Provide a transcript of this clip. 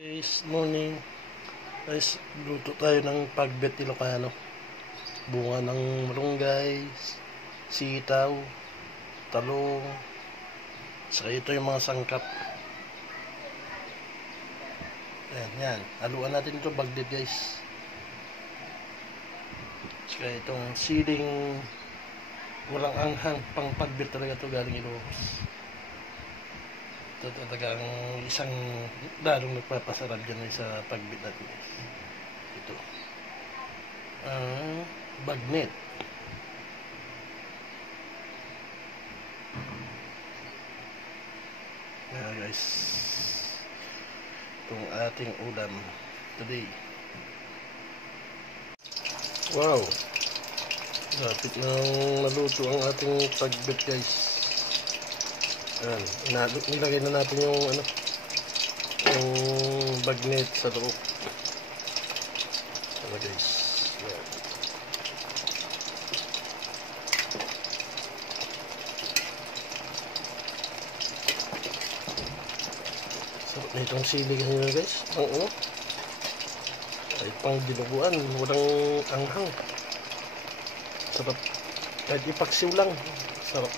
Guys, morning. Guys, luto tayo ng pagbet Ilocano. Bunga ng malunggay, sitaw, talong, saka ito yung mga sangkap. Ayan, yan. Haluan natin ito bagdet guys. Saka itong siling walang anghang, pang pagbet talaga ito, galing Ilocos. Ito talagang isang lalong nagpapasarap dyan sa pagbit natin guys. Ito ang bagnet. Ayan guys, itong ating ulam today. Wow, lapit nang naluto ang ating pagbit guys. Ayan, nilagay na natin yung yung bagnet sa loob. Ayan guys. Ayan. Sarap na itong sili nyo guys. Ay pang dinuguan, walang anghang. Sarap. Kahit ipaksiw lang. Sarap.